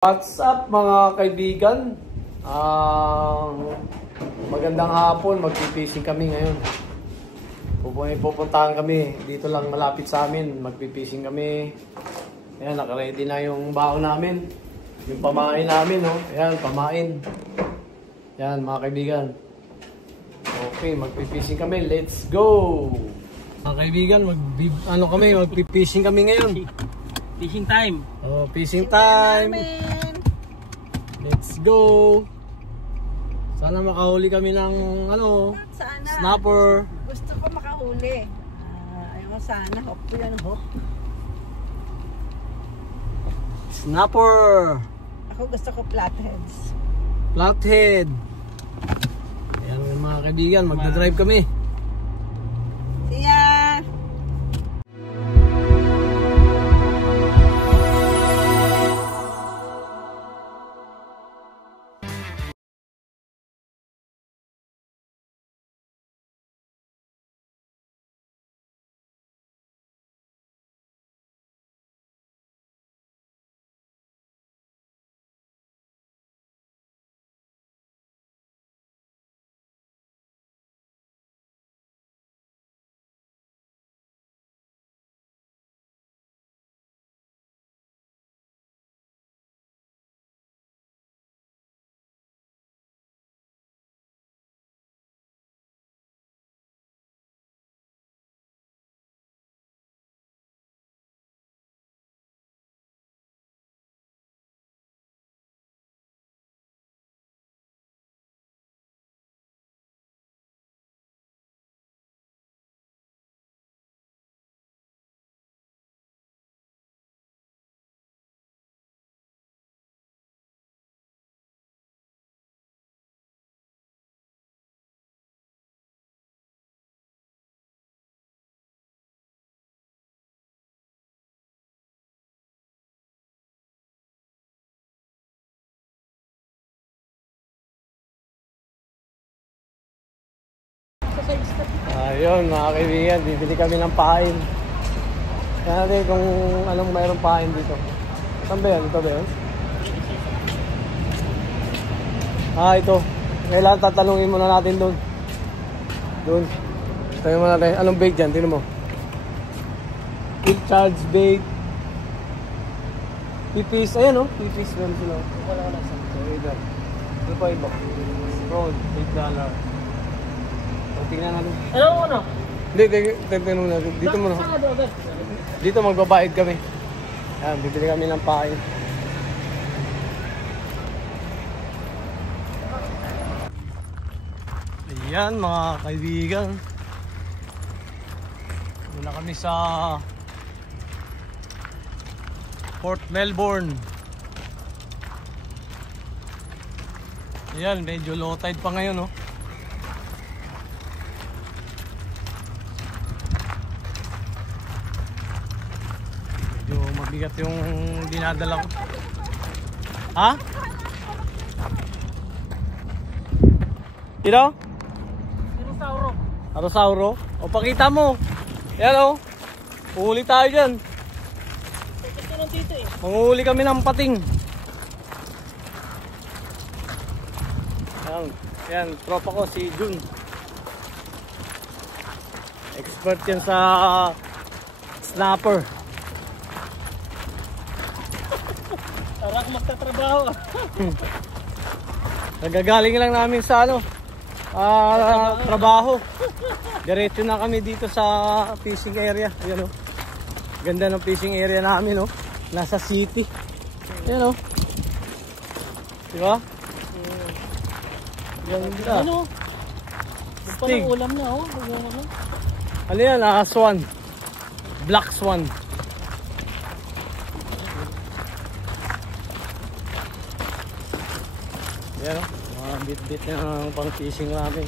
What's up mga kaibigan? Magandang hapon, magpipishing kami ngayon. Pupuntahan kami, dito lang malapit sa amin, magpipishing kami. Ayan, nakaready na yung baon namin. Yung pamain namin, no? Ayan, pamain. Ayan mga kaibigan. Okay, magpipishing kami, let's go! Mga kaibigan, magpipishing kami ngayon. Fishing time. Oh, fishing time. Let's go. Sana makahuli kami ng Sana. Snapper. Gusto ko makahuli. Ayaw sana. Hope ko yan, hope. Snapper. Ako gusto ko flatheads. Flathead. Ayan mga kaibigan, magdadrive kami. See ya! Ayun mga kaibigan, bibili kami ng pain. Kaya natin kung anong mayroong pain dito. Saan ba yan? Ito ba yun? Ito. Kailangan tatanungin muna natin doon. Doon. Tanungin muna natin. Anong bait dyan? Tingnan mo. Quick charge bait. Pipis. Ayan o. Pipis. Meron sila. Wala ka na sa. So, either. Ito pa iba. Prawn. $8. Tingnan natin. Ano? Hindi, tingnan natin. Dito muna. Dito magbabayad kami. Ayan, bibili kami ng pain. Ayan mga kaibigan. Muna kami sa Port Melbourne. Ayan, medyo low tide pa ngayon, no? Mabigat yung dinadala ko. Ha? Ito? Dinosauro. Arosauro? O pakita mo. Yan o. Uhuli tayo dyan. Dito eh. Manguhuli kami ng pating. Yan, tropa ko si Jun. Expert yan sa snapper. Tara kung magtatrabaho. Nagagaling lang namin sa trabaho. Diretso na kami dito sa fishing area. Ayan o. Ganda ng fishing area namin o. Nasa city. Ayan o. Diba? Ganda. Ano? Stig. Parang ulam na oh. Ano yan? Swan. Black swan. Yan o, mga bit-bit na pang fishing namin.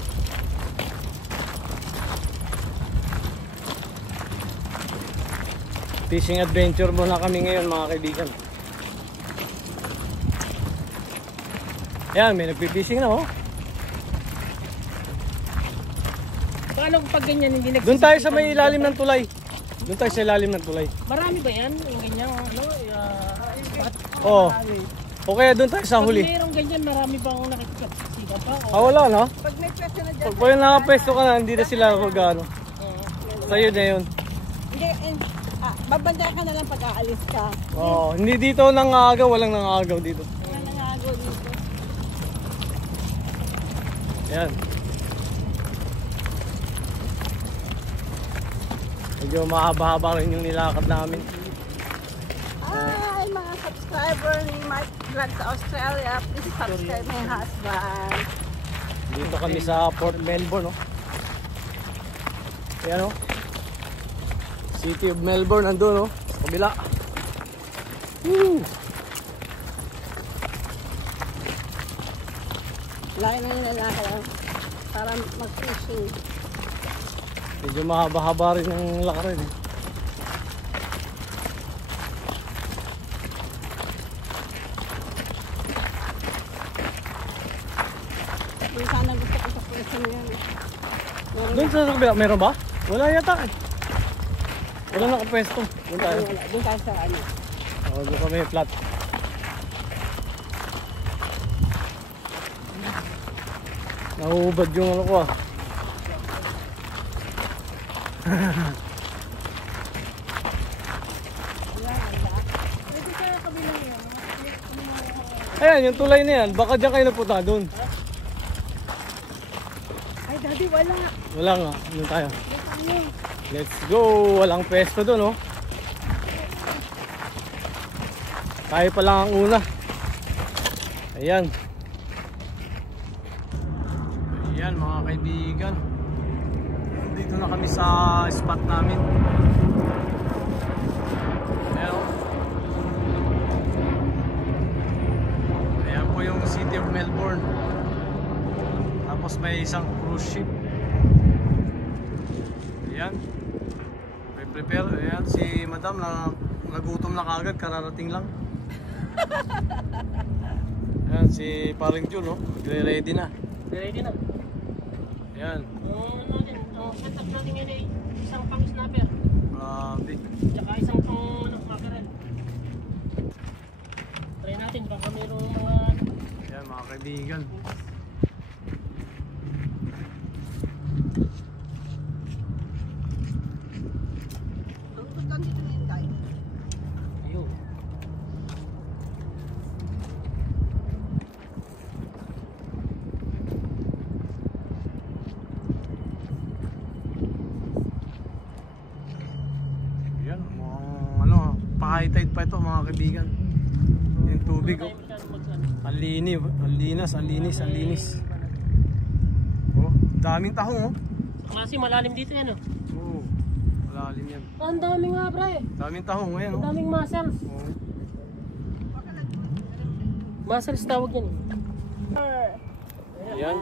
Fishing adventure muna kami ngayon mga kaibigan. Yan, may nagpipishing na oh. Paano pag ganyan hindi Doon tayo sa may ilalim ng tulay. Doon tayo sa ilalim ng tulay. Marami ba yan? Yung ganyan, ano? Oo. O kaya doon tayo sa Pag huli. mayroong ganyan, marami bang nakikipagsigaw pa? Wala no? Pag may pwesto na dyan. Pag pa yung nakapesto ka na, hindi na sila gano. Sa'yo na yun. Hindi, babantayan ka na lang pag aalis ka. Oo, hindi dito nangagaw, walang nangagaw dito. Wala nangagawa dito. Ayan. Medyo mahaba-haba rin yung nilakad namin. Hi mga subscriber ni Mike Vlog sa Australia. Please subscribe my husband. Dito kami sa Port Melbourne, no? Ayan, no? City of Melbourne, nandun, no? Sa kabila. Woo! Laki na yung lalaki para mag-fishing. Medyo mahaba-haba rin ang lakarin, eh. Yung sana gusto ko sa pwesto na yan. Doon sa kabila, meron ba? Wala yata, eh. Wala nakapwesto. Doon tayo. Wala. Doon tayo sa ano. Doon kami flat. Nahuhubad yung ano ko, ah. Pwede sa kabilang yan. Ayan, yung tulay na yan. Baka dyan kayo napunta doon. Ay, daddy, wala. Wala nga. Doon tayo. Let's go. Walang pwesto doon, oh. Tayo pa lang ang una. Ayan. Ayan, mga kaibigan. Dito na kami sa spot namin. Ayan, oh. Ayan po yung City of Melbourne. Tapos may isang cruise ship. Ayan. May prepare. Ayan, si madam na nagutom na kagad, kararating lang. Ayan, si paring Jun, no? Ready na. Ready na. Ayan. Ang setup natin yan ay isang pang snapper. Grabe. Tsaka isang pang mackerel. Try natin, baka mayroong mga... Ayan, mga kaibigan. Lungkot lang dito na yun, guys. Ayun. Ayan, mukhang ano, pa-high tide pa ito, mga kaibigan. Yung tubig, oh. Ang linis, ang linis, ang linis, ang linis. Oh, daming tahong, oh. Kasi malalim dito yan, oh. Oo, malalim yan. Ang dami nga, pre. Daming tahong, ayan, Ang oh. daming mussels. Oh. Mussels tawag yan, eh. Ayan.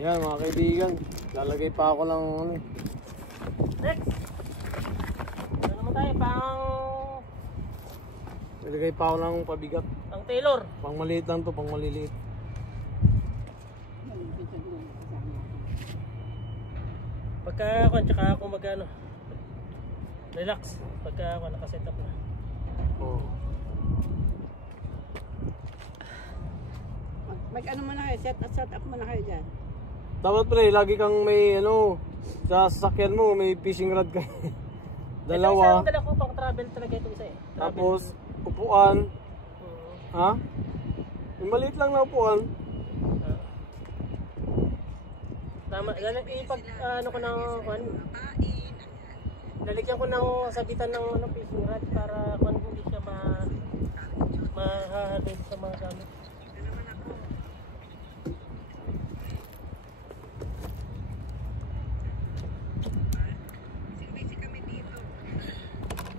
Ayan, mga kaibigan, lalagay pa ako ng ano, eh. Next. Ano naman tayo, Lalagay pa ako ng pabigat. pang Taylor. Pang maliit lang to, pang maliliit. Pagka ako, tsaka ako magano. Relax. Pagka ako nakaset up na. Oh. Mag-ano muna kayo, set up muna kayo dyan. Dapat pre, lagi kang may ano, sa sasakyan mo, may fishing rod ka. Dalawa. Ito dala ko pang travel talaga ito isa eh. Travel. Tapos, upuan. Ha? May maliit lang na upuan. Tama, ipag ano ko ng lalagyan ko ng sabitan ng ano, fishing rod para kung hindi siya mahahalin sa mga gamit.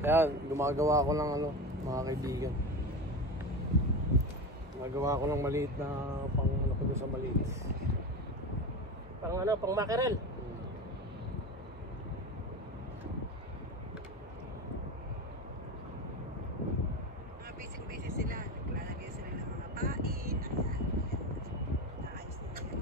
Ayan, gumagawa ko ng ano, mga kaibigan. Gumagawa ko ng maliit na pang ano ko doon sa maliit. Pang Pang mackerel. Mga busy sila. Naglalagay sila ng mga pain. Naayos nila yung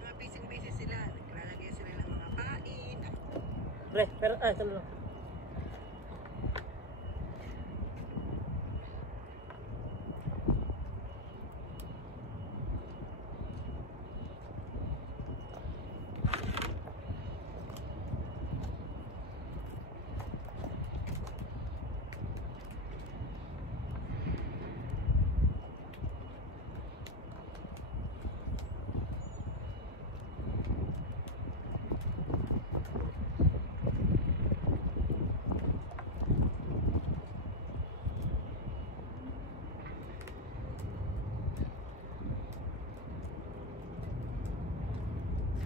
mga busy sila. Naglalagay sila ng mga pain. Pre, pero ito lang.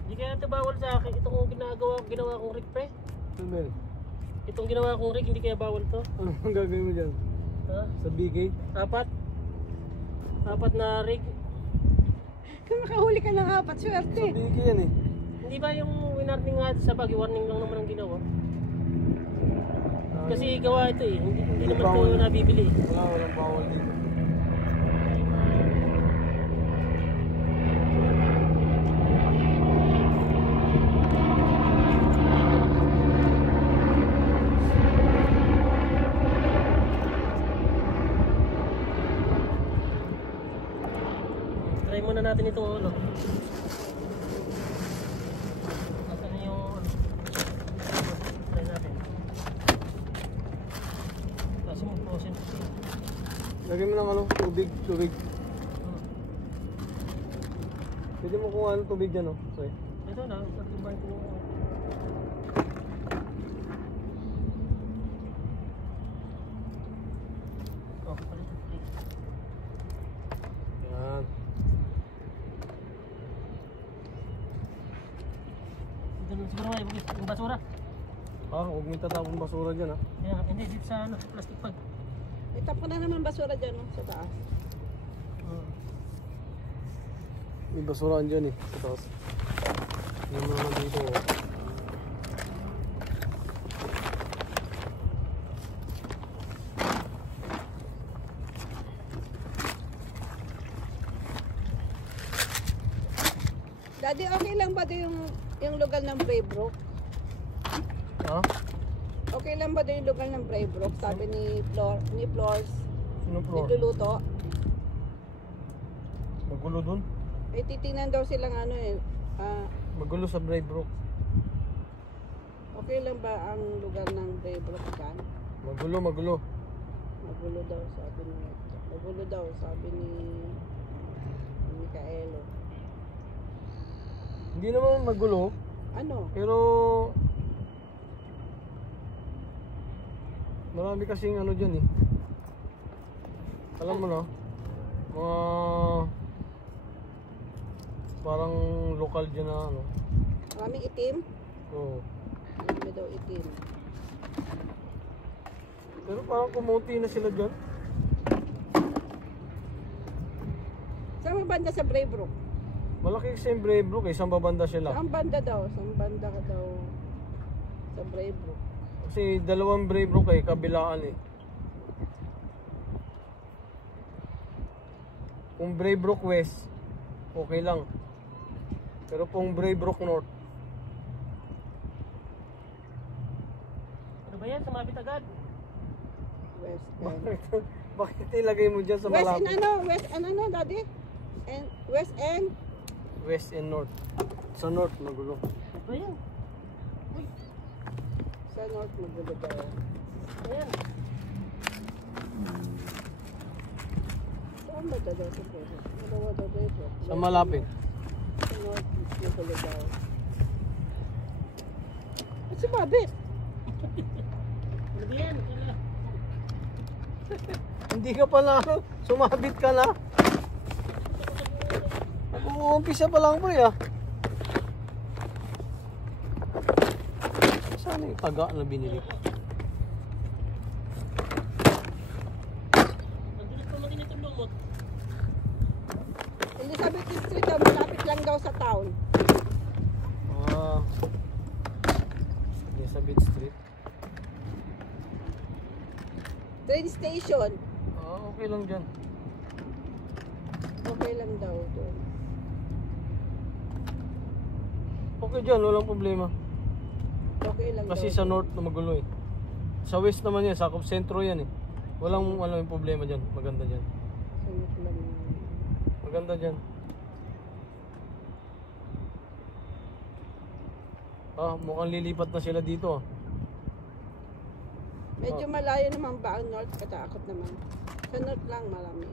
Hindi kaya ito bawal sa akin. Itong ginawa kong rig, pre. Ano ba yun? Itong ginawa kong rig, hindi kaya bawal to. Ano ang gagawin mo dyan? Ha? Sa BK? Apat na rig. Kung makahuli ka ng apat, swerte. Sa BK yan eh. Hindi ba yung winarning nga sa bag, warning lang naman ang ginawa? Kasi gawa ito eh. Hindi naman ito nabibili. Walang bawal dito. Try muna natin itong ulo. Nasaan yung ano? Try natin. Kasi mo frozen. Lagyan mo ng ano, tubig. Pwede mo kung ano tubig dyan, oh. Okay. Ito na, pag-ibay ko. Oh, palit. Yan. Ito na siguro may yung basura. Huwag mo tatapong basura dyan, ha. Kaya, hindi, dito sa ano, plastic bag. Itap ko na naman basura dyan, no, sa taas. May basuraan dyan, eh. Sa taas. Yan naman dito, oh. Daddy, okay lang ba doon yung lugar ng Brave Brook? Ha? Okay lang ba doon yung lugar ng Brave Brook? Sabi ni Flores, Sino floor? nagluluto. Magulo dun? Eh, titingnan daw silang ano eh. Magulo sa Brave Brook. Okay lang ba ang lugar ng Brave Brook dyan? Magulo. Magulo daw, sabi ni Micaelo. Hindi naman magulo, Ano? pero marami kasing ano dyan, eh. Alam mo na, mga parang lokal dyan na ano. Maraming itim? Oo. Marami daw itim. Pero parang kumuti na sila dyan. Saan ba banda sa Brave Brook? Malaki kasi yung Brave Brook, eh. Saan babanda sila? Saan banda daw? Saan banda ka daw sa Brave Brook? Kasi dalawang Brave Brook, eh, kabilaan, eh. Kung Brave Brook West, okay lang. Pero kung Brave Brook North, Ano ba yan? Sumabit agad. West End. bakit ilagay mo dyan sa West malapit? and ano? West and ano, Daddy? And West End? West and North. Sa North, magulo. Ano ba yan? Uy, Sa North, magulo daw. ayan. Saan ba daw ito pwede? Dalawa daw ito. Sa malapit. Sa North East yung Bulagaw. At sumabit. Ano ba yan? Hindi ka pala, sumabit ka na. Nag-uumpisa pa lang pre ah. Saan yung taga na binili ko? Nagulat pa makin itong lumot. Elizabeth Street daw, malapit lang daw sa town. Ah, Elizabeth Street. Train station. Ah, okay lang dyan. Okay lang daw doon. Okay dyan, walang problema. Okay lang Kasi daw. sa north na magulo eh. Sa west naman yan, sakop sentro yan eh. Walang yung problema dyan, maganda dyan. Sunod lang. Maganda dyan. Ah, mukhang lilipat na sila dito ah. Medyo malayo naman ba ang north? Katakot naman. Sa north lang marami.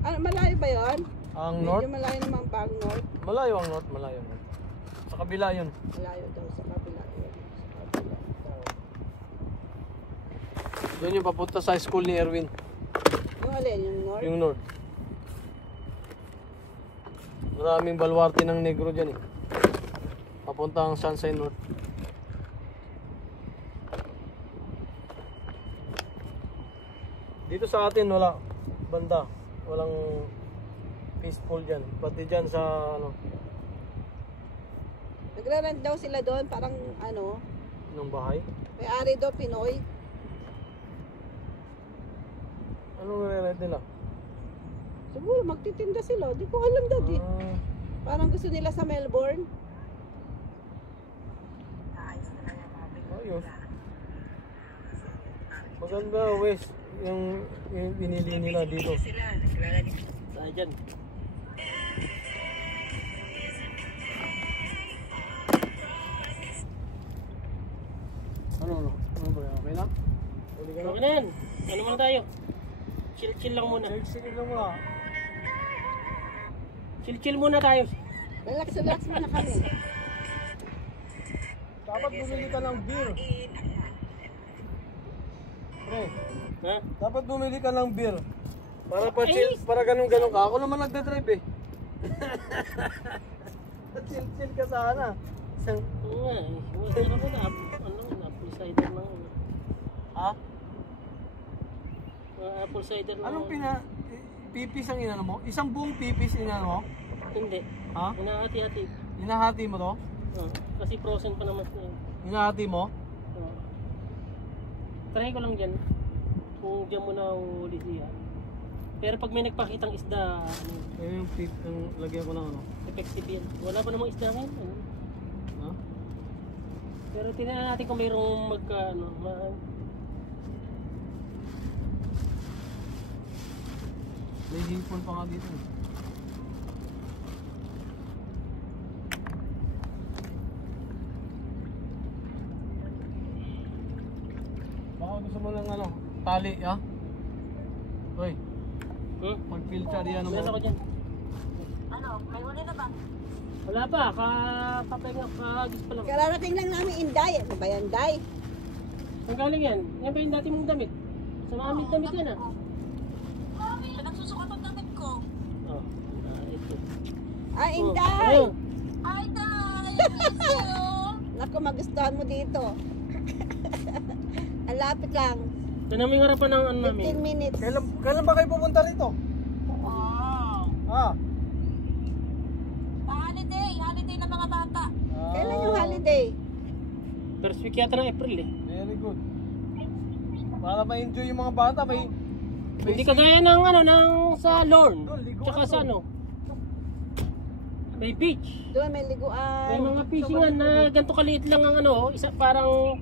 Ano, malayo ba yun? Ang Medyo north? malayo naman ba ang north? Malayo ang north, malayo ang north. Sa kabila yun. Malayo daw sa kabila yun. Sa kabila daw. Doon yung papunta sa school ni Erwin. Yung alin? Yung north? Yung north. Maraming baluarte ng negro dyan eh. Papunta ang Sunshine North. Dito sa atin wala banda. Walang peaceful dyan. Pati dyan sa ano, Nagra-rent daw sila doon, parang ano, ng bahay. may-ari daw Pinoy. Anong nire-rent nila? Siguro magtitinda sila, di ko alam daw di. Ah, Parang gusto nila sa Melbourne. ayos. Maganda west yung binili nila dito. Saan dyan? Ano ba? Okay na? Uli ka na? Okay na yan. Ano muna tayo? Chill lang muna. Sige lang mo. Chill muna tayo. Relax muna kami. Dapat bumili ka ng beer. Pre, Ha? dapat bumili ka ng beer. Para pa chill, para ganun ka. Ako naman nagdadrive eh. Chill ka sana. Oo nga eh. Wala naman na. Apple cider lang. Ha? Apple cider lang. Anong pipis ang inano mo? Isang buong pipis inano mo? Hindi. Ha? Hinahati-hati. Hinahati mo to? Kasi frozen pa naman. Hinahati mo? Try ko lang dyan. Kung dyan mo na uhuli siya. Pero pag may nagpakitang isda, Yung pip, yung lagyan ko ng ano? effective yan. Wala pa namang isda ngayon. Ha? Pero tingnan natin kung mayroong May hipon pa nga dito eh. Baka gusto mo ng ano, tali ha? Hoy, mag-filter yan mo. Meron ako dyan. Ano, may huli na ba? Wala pa, kapapahinga, kagis pa lang. Kararating lang namin Inday. Ano ba yan, Day? Ang galing yan. Yan ba yung dati mong damit? Sa mga aming damit yan ah. Nagsusukat ang damit ko. Oh, ito. Ah, Inday! Oh. Ay, Day! Naku, magustuhan mo dito. Ang lapit lang. Ito namin harapan ng ano namin. 15 minutes. Kailan ba kayo pupunta rito? Wow! Ha? Holiday ng mga bata. Ah, Kailan yung holiday? First week yata ng April eh. Very good. Para ma-enjoy yung mga bata, may Hindi kagaya ng ano, ng sa Lorne. Doon, liguan Tsaka sa doon. ano. May beach. Doon may liguan. May mga fishingan na ganito kaliit lang ang ano, isa parang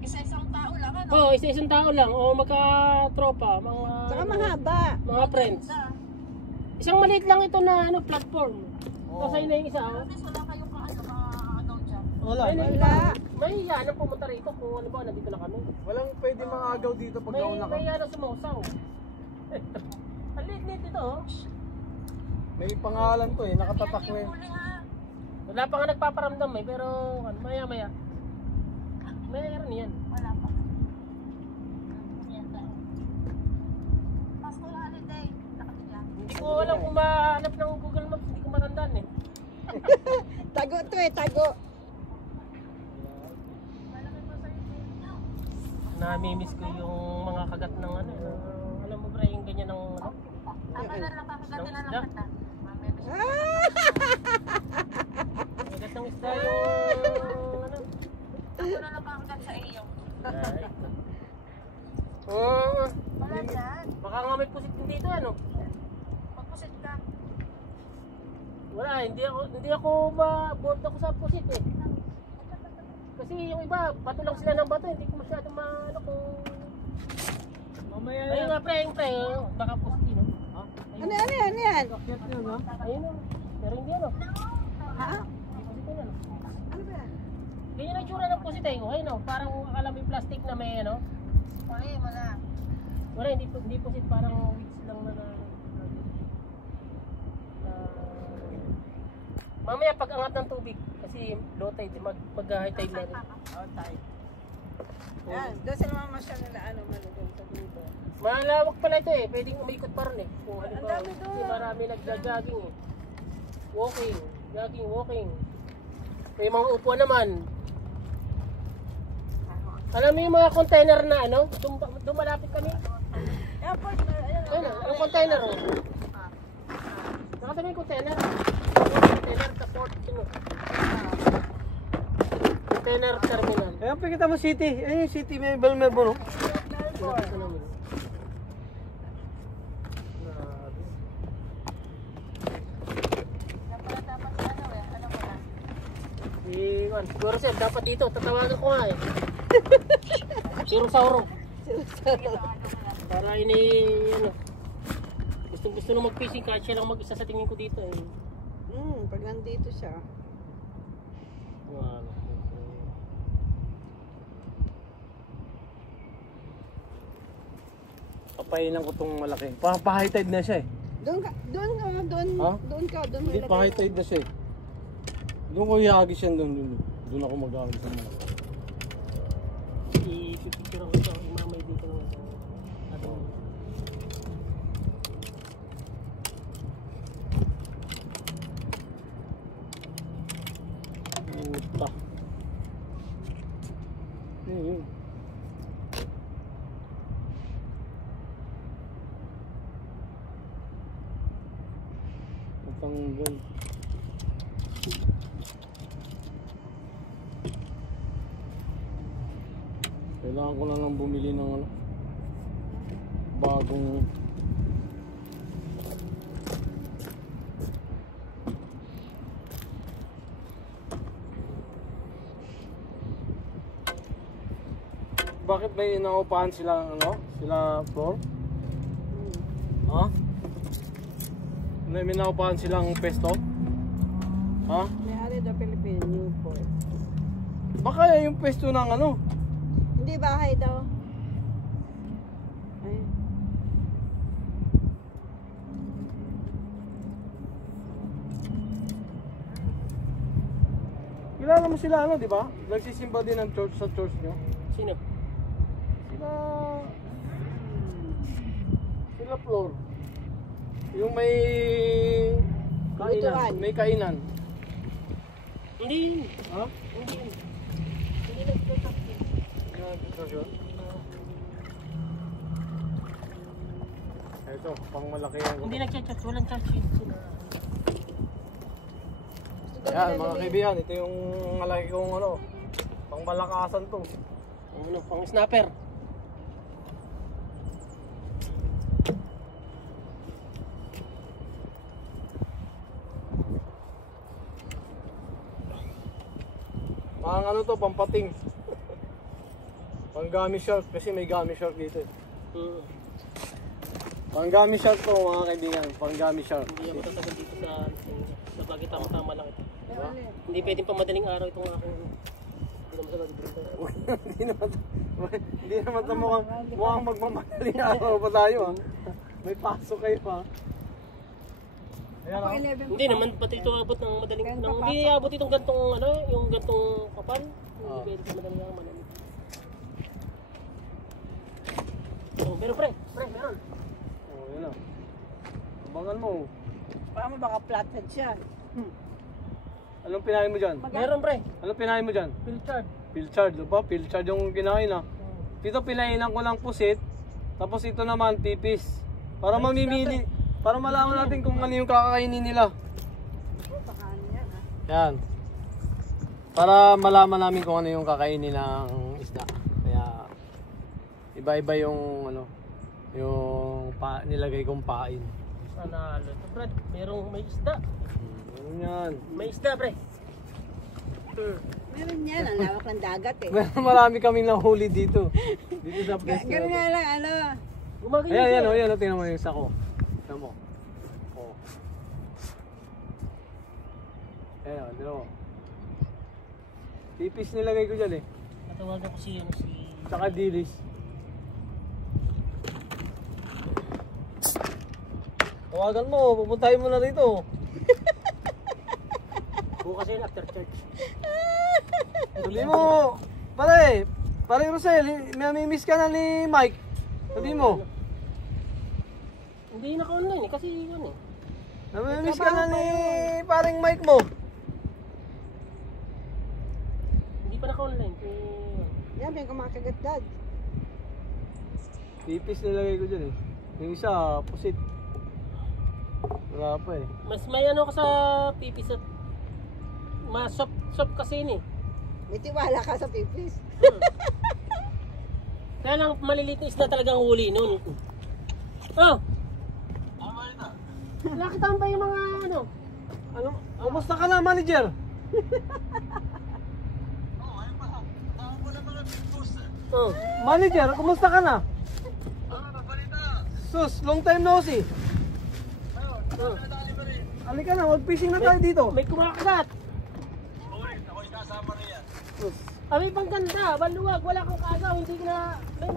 Isa-isang tao lang, ano? oh, isa-isang tao lang o magka-tropa, mga Saka mahaba. mga friends. Isang maliit lang ito na ano platform. Oo. Tapos ayun na yung isa oh. Wala kayong ano dyan. Wala. May yan ang pumunta rito kung ano ba, nandito na kami. Walang pwede mangagaw dito pag nauna ka. May yan ang sumusaw. Ang liit-liit ito oh. May pangalan to eh, nakatatak na eh. Wala pa nga nagpaparamdam eh, pero ano, maya-maya. Mayroon yan. Wala pa. Pasko holiday. Hindi ko alam kung mahanap ng Google Maps, hindi ko matandaan eh. Tago to eh, tago. Namimiss ko yung mga kagat ng ano, alam mo ba yung ganyan ng ano? Tama na lang, kakagatin na lang Isda? kita. Kagat ng isda yung ano? Ako na lang kakagat sa iyo. Ay. Oo. Wala dyan. Baka nga may pusit din dito ano? Magpusit ka. Wala, hindi ako board ako sa pusit eh. Kasi yung iba, bato lang sila ng bato, hindi ko masyadong maano kung... Mamaya Ayun nga pre, baka pusit yun. Ha? Ano yan? Akyat yun ha? Ayun o, pero hindi ano. Ha? Hindi pusit yun ano. Ano ba yan? Ganyan ang tsura ng pusit eh. Ayun o, parang akala mo yung plastic na may ano. Wala. Wala, hindi pusit, parang weeds lang na mamaya pag angat ng tubig, kasi low tide, mag-high tide na rin. Yan, doon sila mamasyal nila malugong sa dito. Malawak pala ito eh, pwedeng umikot pa rin eh. Kung Ang halimbawa, dami doon. kasi marami nagja-jogging eh. Walking. May mga upuan naman. Alam mo yung mga container na ano, doon malapit kami. Airport, Ayun na, ang container oh. Nakatabi yung container. Container sa port, container terminal. Ayan, pakita mo city. Ayun yung city, may Melbourne. Ito naman. Siguro sir, dapat dito, tatawagan ko nga eh. Siro-sauro. Para ini, ano, gusto nung mag-fishing kahit siya lang mag-isa sa tingin ko dito eh. pag nandito siya. Wow. Papahinan ko tong malaki. Pa-high tide na siya eh. Doon. Ha? Doon Hindi pa high tide na siya eh. Doon ko ihagis yan doon. Doon ako mag-ahagis ng malaki. I-picture ko ito, imamay dito ng ating pa. Yun. Patanggal. Kailangan ko na lang bumili ng ano, bagong bakit may naupahan sila ano? Sila floor? Ha? May naupahan silang pesto? Ha? May-ari daw Philippine Newport. Baka yung pesto ng ano? Hindi bahay daw. Ay. Kilala mo sila ano, di ba? Nagsisimba din ng church sa church nyo. Sino? Sila floor. Yung may Lutuan. may kainan. Hindi. Ha? Hindi. Hindi nagtatak. Ito, pang malaki yan. Hindi nagchat-chat, walang chat sheet. Yan, mga kaibigan, ito yung malaki kong ano, pang malakasan to. Ano, pang snapper. Pang ano to, pang pating. Pang gummy shark, kasi may gummy shark dito eh. Pang gummy shark to mga kaibigan, pang gummy shark. Hindi ako tatagal dito sa bagay tama-tama lang ito. Diba? Hindi pwedeng pamadaling araw itong aking naman sa banda. Hindi naman ito mukhang magmamadaling araw pa tayo ah. May pasok kayo ah. Ayan Ako ah. 11 Hindi naman pati ito abot ng madaling, hindi abot itong gantong ano, yung gantong kapal. Hindi Oo. pwede sa madaling araw malamig. Oh, pero pre, meron. Oh, yun ah. Abangan mo. Paano baka flathead siya? Anong pinain mo dyan? Meron pre, Anong pinain mo dyan? Pilchard. Pilchard, diba? Pilchard yung kinain ah. Dito pinainan ko lang pusit. Tapos ito naman tipis. Para mamimili. Para malaman natin kung ano yung kakakainin nila. Baka ano yan ah. Yan. Para malaman namin kung ano yung kakainin ng isda. Kaya iba-iba yung ano, yung nilagay kong pain. Sana ito pre, merong may isda. Ano yan? May isda pre. Meron yan, ang lawak ng dagat eh. Marami kaming nahuli dito. Dito sa place na Ganun to. nga lang, ano. Gumagay Ayan, ayan, tingnan mo yung sako. Tingnan mo. Oh. Ayan, tingnan mo. Tipis nilagay ko dyan eh. Natawagan ko si Saka dilis. Tawagan mo, pupuntahin mo na rito. bukas yun after church. Sabi mo, pare Rosel, mamimiss ka na ni Mike. Sabi mo, Hindi naka-online eh, kasi yun eh. mamimiss ka na ni paring Mike mo. Hindi pa naka-online. Yan, may kumakagat dad. Tipis nilagay ko dyan eh. Yung isa, pusit. Wala pa eh. Mas may ano ko sa pipis at mas soft kasi yun eh. May tiwala ka sa pipis. Kaya lang maliliit na isda talagang huli nun. Oh! Nakita mo ba yung mga ano? Ano? Kumusta ka na, manager? Oh. Manager, kumusta ka na? Sus, long time no see. Oh. Halika na, mag-fishing na tayo dito. May kumakagat. Sus. Abi pang ganda, baluwag, wala kang kagaw, hindi na may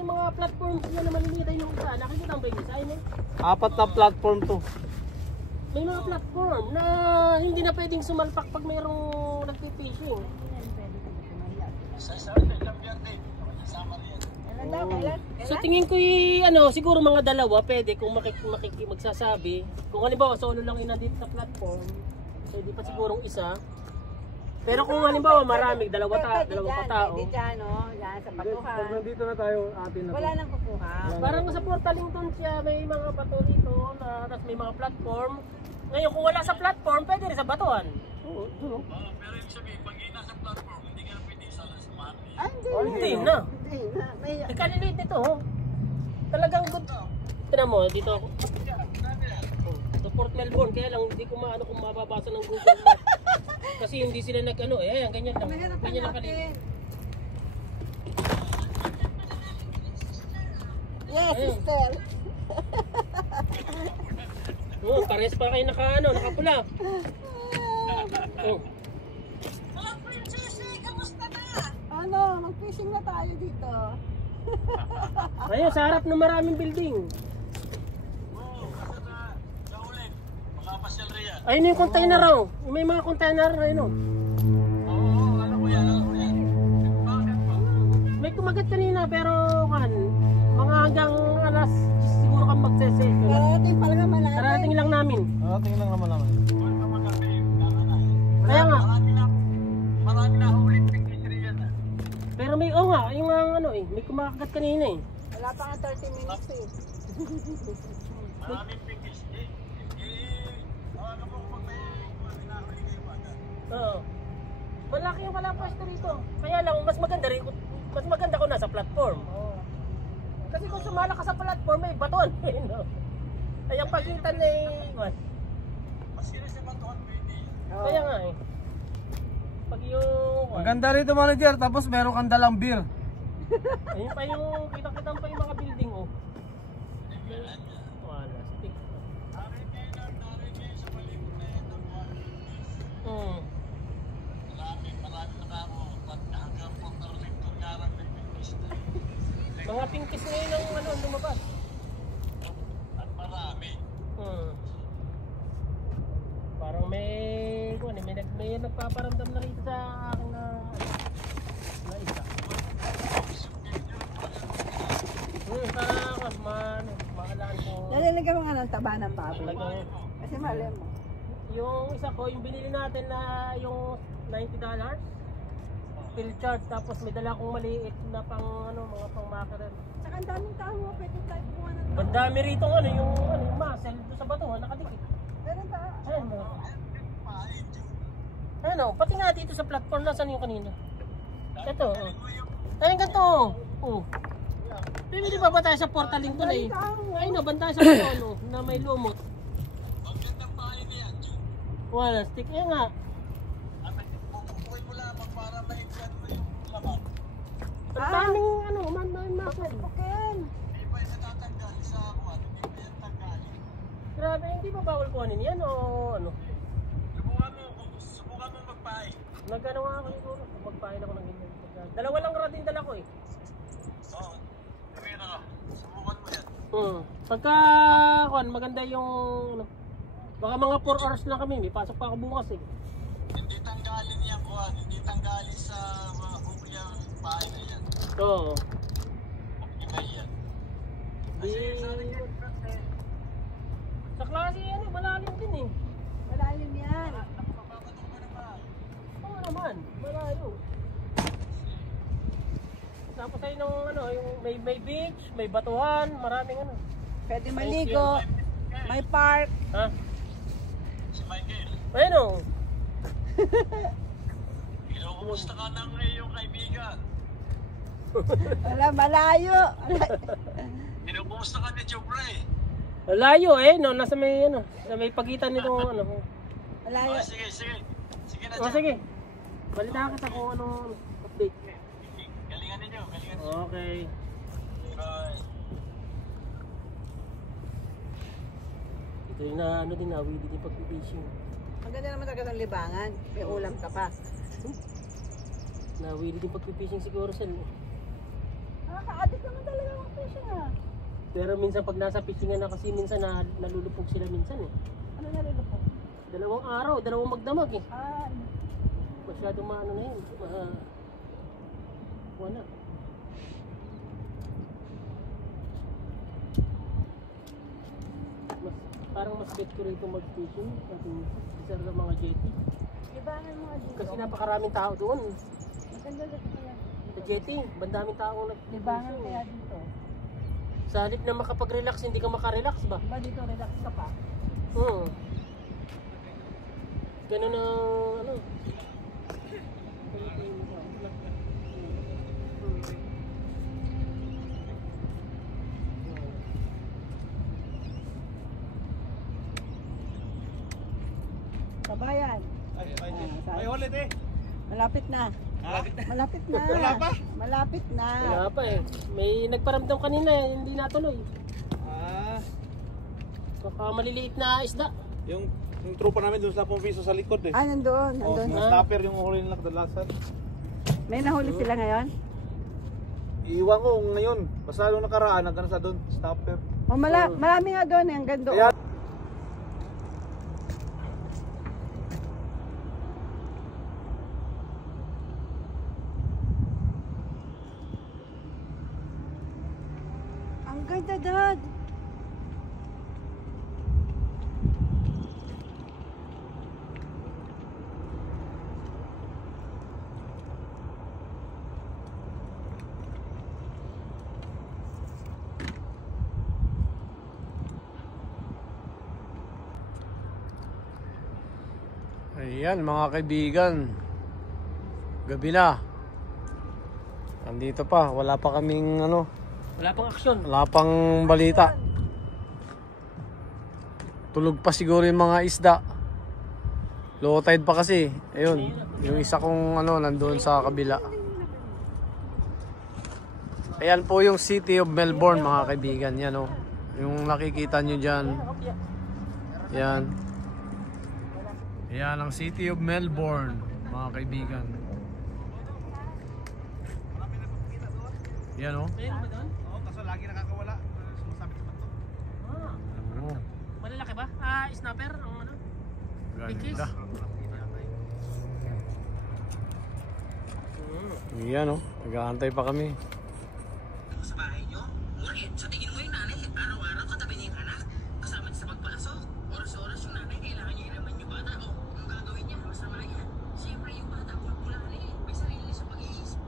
mga platforms na maliliit ay yung isa. Nakikita mo ba yung isa? Ayun eh. 4 na platform to. May mga platform na hindi na pwedeng sumalpak pag mayroong nagpipishing. Kailan daw, kailan? Sa tingin ko ano, siguro mga dalawa pwede kung magsasabi. Kung halimbawa solo lang nandito sa platform, pwede pa sigurong isa. Pero kung halimbawa marami, dalawang tao. Pwede dyan, no? Yan, sa Pag patuhan. nandito na tayo, atin na to. Wala nang kukuha. Parang sa Portalington siya, may mga bato dito, tapos may mga platform. Ngayon kung wala sa platform, pwede rin sa batuan. Oo, dun, oh. Ah, hindi. Hindi na. Hindi na. May, Nagkaliliit nito, oh. Talagang good. Tignan mo, dito ako. Sa Port Melbourne, kaya lang hindi ko maano kung mababasa ng Google Maps. Kasi hindi sila nag-ano, ayan, ganyan lang. mahirapan Ganyan lang kaliit. natin. Yes, Ayun. sister. Oh, pares pa kayo nakapula. Oh. Ano, mag-fishing na tayo dito. Ayun, sa harap ng maraming building. Ayun yung container raw. May mga container na yun. May kumagat kanina pero mga hanggang alas siguro kang magsesession. Karating pala nga malaki. Karating lang namin. Ating lang naman naman. Kaya nga. Pero may nga, yung ano eh, may kumakagat kanina eh. Wala pa nga 30 minutes eh. Oo. Malaki yung pwesto rito. Kaya lang mas maganda ko nasa platform. Kasi kung sumala ka sa platform may baton. Ay ang pagitan na Kaya nga eh. Pag yung Maganda rito, manager, tapos meron kang dalang beer. ayun pa yung kita-kita pa yung mga building oh. Wala, stick. Mga pinkis ngayon ang ano, lumabas. Parang may nagpaparamdam na rito sa akin na isa. Para maalaan ko. Lalagyan mo nga ng taba ng baboy. Talagang, Kasi mali mo. yung isa ko, yung binili natin na yung $90 fill charge, tapos may dala akong maliit na pang mga pang mackerel. Saka ang daming tao mo, pwede tayo kumuha ng taba. Bandami rito yung muscle doon sa bato, nakadikit. Meron ba? Ayan o. Ayan o, pati nga dito sa platform, nasan yung kanina? Ito o. Ayan ganito o. Bibili pa ba tayo sa portaling to na eh? Ayun o, banda sa bato na may lumot. Wala, stick. Ayan nga. Ang daming daming muscle. Okay. Grabe, hindi ba bawal kuhanin yan o ano? Subukan mo magpahay. Nagano nga ako siguro, magpahin ako ng ganyan. Dalawa lang radin dala ko eh. Oo. Kamera ka. Subukan mo yan. Pagka, maganda yung, baka mga 4 hours na kami, may pasok pa ako bukas eh. Hindi tanggalin yan, kuhan. Hindi tanggalin sa mga hukulyang pahay na yan. Oo. Pagkimay yan. Sa klase yan malalim din eh. Malalim yan. Nakapapatong ka naman. Oo naman, malayo. Tapos ay yung may beach, may batuhan, maraming Pwede maligo. May park. Ha? Si Michael. Ayun o. Kumusta ka ng iyong kaibigan? Wala, malayo. Kumusta ka ni Jobray? Layo eh, nasa may sa may pagitan nitong Malayo. Sige, sige. Sige na Oh, dyan. sige. Balita ka kung update. Galingan ninyo, galingan ninyo. Okay. Bye. Ito yung nawili din yung pag-fishing. Maganda naman talaga ng libangan. May ulam ka pa. Nawili din pag-fishing siguro sila. Nakaka-addict naman talaga ng fishing ah. Pero minsan pag nasa fishingan na kasi minsan nalulupog sila minsan eh. Ano nalulupok? 2 araw, 2 magdamag eh. Masyadong Na yun. Wala. Parang mas bet ko rito mag-fishing kasi isa ng mga jetty. libangan mo dito. Kasi napakaraming tao doon. Maganda dito kaya. Sa jetty, bandaming tao Libangan kaya dito. Sa halip na makapag-relax, hindi ka makarelax ba? Diba dito relax ka pa? Oo. Ganun ang Kabayan. May holiday. Malapit na. Malapit na. Wala pa? Malapit na. Wala pa eh. May nagparamdam kanina eh, hindi natuloy. Baka maliliit na isda. Yung tropa namin doon sa Pumpiso sa likod eh. Nandun. Nandun. Snapper yung huli nila kadalasan. May nahuli sila ngayon? Iiwan ko ngayon. Basta nung nakaraan, hanggang sa doon, snapper. Marami nga doon eh. Hanggang doon. Kaya, Ang ganda, Dad. Ayan mga kaibigan, gabi na. Andito pa, wala pa kaming Wala pang aksyon. wala pang balita. Tulog pa siguro yung mga isda. Low tide pa kasi. Ayun, yung isa kong nandoon sa kabila. Ayan po yung City of Melbourne mga kaibigan. Yan yung nakikita nyo dyan. Yan. Ayan ang City of Melbourne mga kaibigan. Yan o. Meron ba doon? Oo, kaso lagi nakakawala. Sumasabit sa bato. Ah, Oh, malalaki ba? Snapper? Ang ano? ganda. Mm. Yan o. Nag-aantay pa kami. Sa bahay nyo? Ngunit, sa tingin mo yung nanay, araw-araw katabi niya yung anak. Kasama niya sa pagpasok. Oras-oras yung nanay, kailangan niya ilaman yung bata. O, ang gagawin niya, masama yan. Siyempre yung bata, pula-pula na eh. May sarili sa pag-iisip.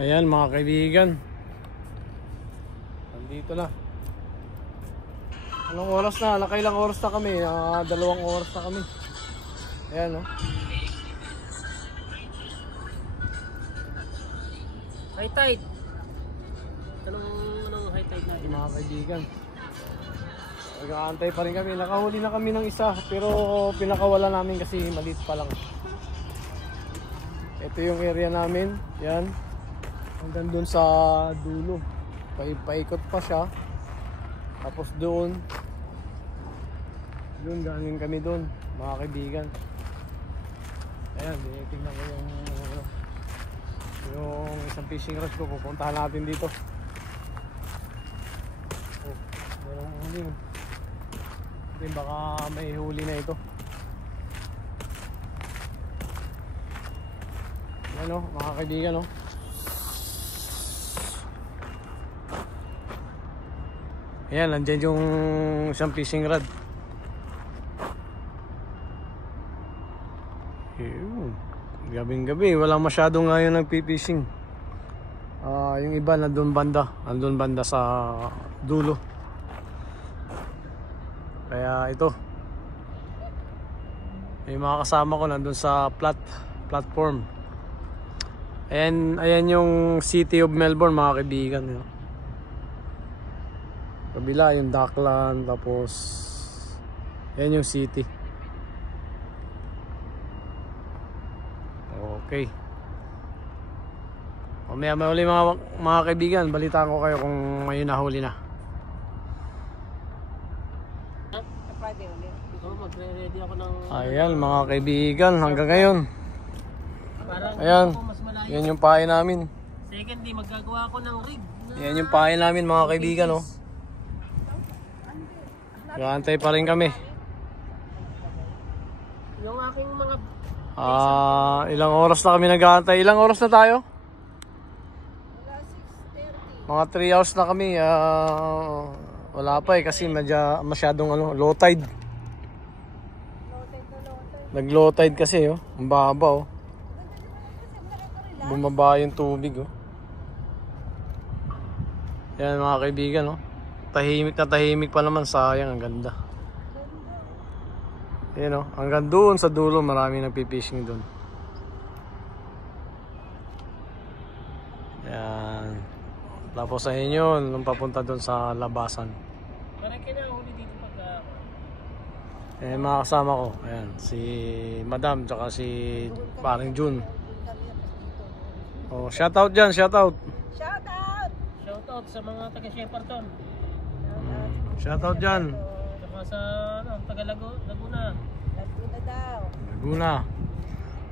Ayan mga kaibigan. Nandito na. Anong oras na? Nakailang oras na kami? 2 oras na kami. Ayan o. High tide. Anong high tide natin? Mga kaibigan. Nag-aantay pa rin kami. Nakahuli na kami ng isa. Pero pinakawala namin kasi maliit pa lang. Ito yung area namin. Yan. Hanggang doon sa dulo. Paikot pa siya. Tapos doon. Doon galing kami doon. Mga kaibigan. Ayan. Tingnan ko yung isang fishing rod ko. Pupuntahan natin dito. Oh, merong huli. Baka may huli na ito. Yan o, mga kaibigan o. Ayan, nandyan yung isang fishing rod. Yun. Gabing-gabi, wala masyadong ngayon nagpipishing. Yung iba nandun banda sa dulo. Kaya ito, may mga kasama ko nandun sa platform. Ayan yung City of Melbourne mga kaibigan. Kabila yung Dockland, tapos ayan yung city. Okay. Mamaya may uli mga kaibigan, balitaan ko kayo kung may nahuli na. Friday ulit. Oo, magre-ready ako ng... Ayan mga kaibigan, hanggang ngayon. Parang Ayan, ako mas malayo. yan yung pahay namin. Second day, maggagawa ako ng rig. Yan yung pahay namin mga kaibigan oh. Nag-aantay pa rin kami. Yung aking mga... Ilang oras na kami nag-aantay. Ilang oras na tayo? Mga 3 hours na kami. Wala pa eh kasi masyadong low tide. Nag-low tide kasi oh. Ang baba oh. Bumaba yung tubig oh. Yan mga kaibigan oh. Tahimik na tahimik pa naman, sayang, ang ganda. Yan o, hanggang doon sa dulo marami nagpipishing doon. Yan. Tapos sa inyo, nung papunta doon sa labasan. Parang kinahuli dito pag... Mga kasama ko, ayan, si Madam, tsaka si Paring Jun. Oh, shoutout dyan, shoutout. Shout out! Shoutout sa mga taga-Shepparton. Shoutout dyan. Saka sa Laguna. Laguna daw. Laguna.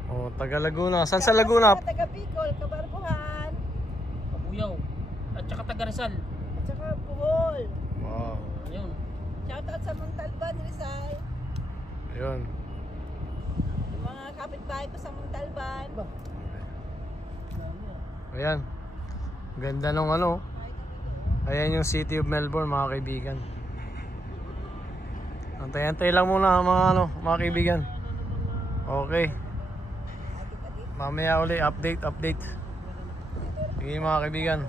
Oh, taga Laguna. Saan sa Laguna? Taga Bicol, Kabarbuhan. Kabuyaw. At saka taga Rizal. At saka Bohol. Wow. Ayun. Shout out sa Montalban, Rizal. Ayun. Yung mga kapitbahay ko sa Montalban. Ayan. Ganda nung ano. Ayan yung City of Melbourne mga kaibigan. Antay-antay lang muna mga kaibigan. Okay. Mamaya uli update. Sige mga kaibigan.